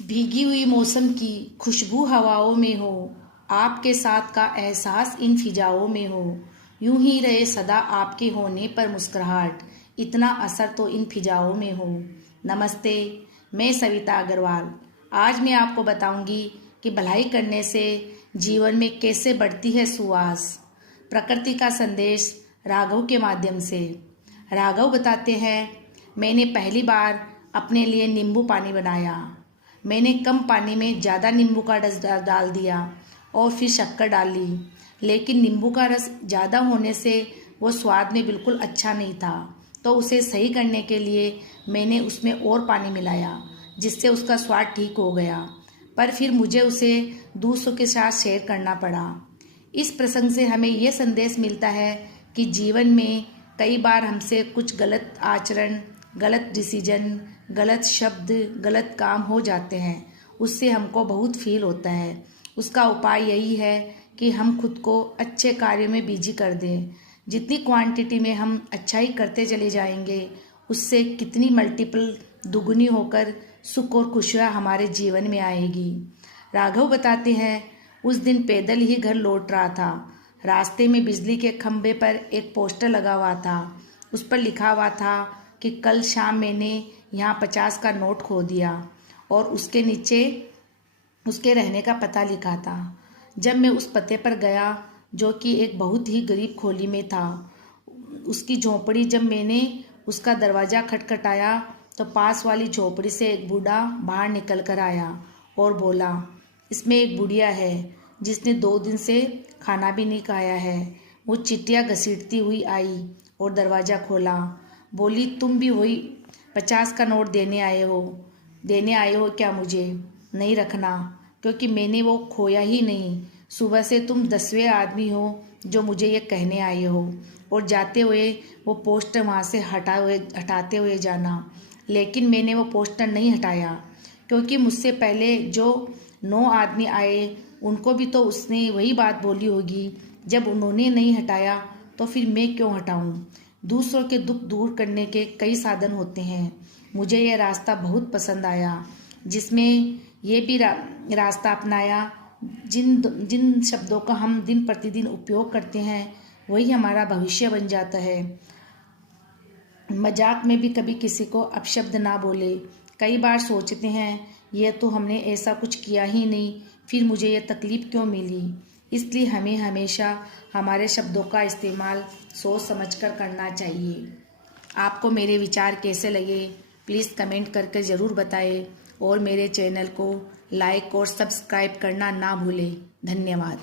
भीगी हुई मौसम की खुशबू हवाओं में हो, आपके साथ का एहसास इन फिजाओं में हो, यूं ही रहे सदा आपके होने पर मुस्कुराहट, इतना असर तो इन फिजाओं में हो। नमस्ते, मैं सविता अग्रवाल। आज मैं आपको बताऊंगी कि भलाई करने से जीवन में कैसे बढ़ती है सुवास। प्रकृति का संदेश राघव के माध्यम से। राघव बताते हैं, मैंने पहली बार अपने लिए नींबू पानी बनाया। मैंने कम पानी में ज़्यादा नींबू का रस डाल दिया और फिर शक्कर डाल ली, लेकिन नींबू का रस ज़्यादा होने से वो स्वाद में बिल्कुल अच्छा नहीं था। तो उसे सही करने के लिए मैंने उसमें और पानी मिलाया, जिससे उसका स्वाद ठीक हो गया। पर फिर मुझे उसे दूसरों के साथ शेयर करना पड़ा। इस प्रसंग से हमें ये संदेश मिलता है कि जीवन में कई बार हमसे कुछ गलत आचरण, गलत डिसीजन, गलत शब्द, गलत काम हो जाते हैं। उससे हमको बहुत फील होता है। उसका उपाय यही है कि हम खुद को अच्छे कार्यों में बिजी कर दें। जितनी क्वांटिटी में हम अच्छाई करते चले जाएंगे, उससे कितनी मल्टीपल दुगनी होकर सुख और खुशियाँ हमारे जीवन में आएगी। राघव बताते हैं, उस दिन पैदल ही घर लौट रहा था। रास्ते में बिजली के खंभे पर एक पोस्टर लगा हुआ था। उस पर लिखा हुआ था कि कल शाम मैंने यहाँ 50 का नोट खो दिया, और उसके नीचे उसके रहने का पता लिखा था। जब मैं उस पते पर गया, जो कि एक बहुत ही गरीब खोली में था, उसकी झोपड़ी, जब मैंने उसका दरवाज़ा खटखटाया तो पास वाली झोपड़ी से एक बूढ़ा बाहर निकल कर आया और बोला, इसमें एक बुढ़िया है जिसने 2 दिन से खाना भी नहीं खाया है। वो चिट्ठियाँ घसीटती हुई आई और दरवाज़ा खोला। बोली, तुम भी वही 50 का नोट देने आए हो क्या? मुझे नहीं रखना, क्योंकि मैंने वो खोया ही नहीं। सुबह से तुम 10वें आदमी हो जो मुझे ये कहने आए हो, और जाते हुए वो पोस्टर वहाँ से हटाते हुए जाना। लेकिन मैंने वो पोस्टर नहीं हटाया, क्योंकि मुझसे पहले जो 9 आदमी आए उनको भी तो उसने वही बात बोली होगी। जब उन्होंने नहीं हटाया तो फिर मैं क्यों हटाऊं? दूसरों के दुख दूर करने के कई साधन होते हैं। मुझे यह रास्ता बहुत पसंद आया, जिसमें ये भी रास्ता अपनाया, जिन जिन शब्दों का हम दिन प्रतिदिन उपयोग करते हैं वही हमारा भविष्य बन जाता है। मजाक में भी कभी किसी को अपशब्द ना बोले। कई बार सोचते हैं, यह तो हमने ऐसा कुछ किया ही नहीं, फिर मुझे यह तकलीफ़ क्यों मिली? इसलिए हमें हमेशा हमारे शब्दों का इस्तेमाल सोच समझकर करना चाहिए। आपको मेरे विचार कैसे लगे, प्लीज़ कमेंट करके ज़रूर बताएं, और मेरे चैनल को लाइक और सब्सक्राइब करना ना भूलें। धन्यवाद।